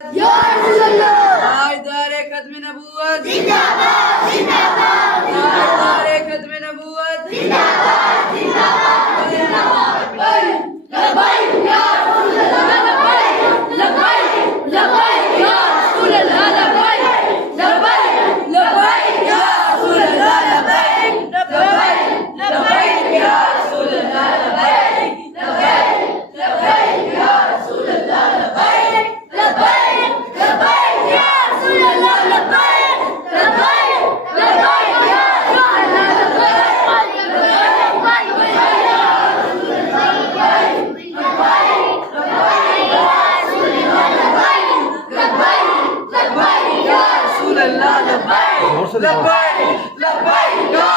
या रसूलल्लाह ताजदारे खत्म नबूवत जिंदाबाद जिंदाबाद ताजदारे खत्म नबूवत जिंदाबाद जिंदाबाद जिंदाबाद लब्बैक या रसूलल्लाह लब्बैक लब्बैक लब्बैक या रसूलल्लाह लब्बैक लब्बैक लब्बैक या रसूलल्लाह लब्बैक लब्बैक लब्बैक या रसूलल्लाह लब्बैक लब्बैक लब्बैक या रसूलल्लाह लब्बैक लब्बैक लब्बैक या रसूलल्लाह लब्बैक लब्बैक लब्बैक या लब्बैक लब्बैक लब्बैक या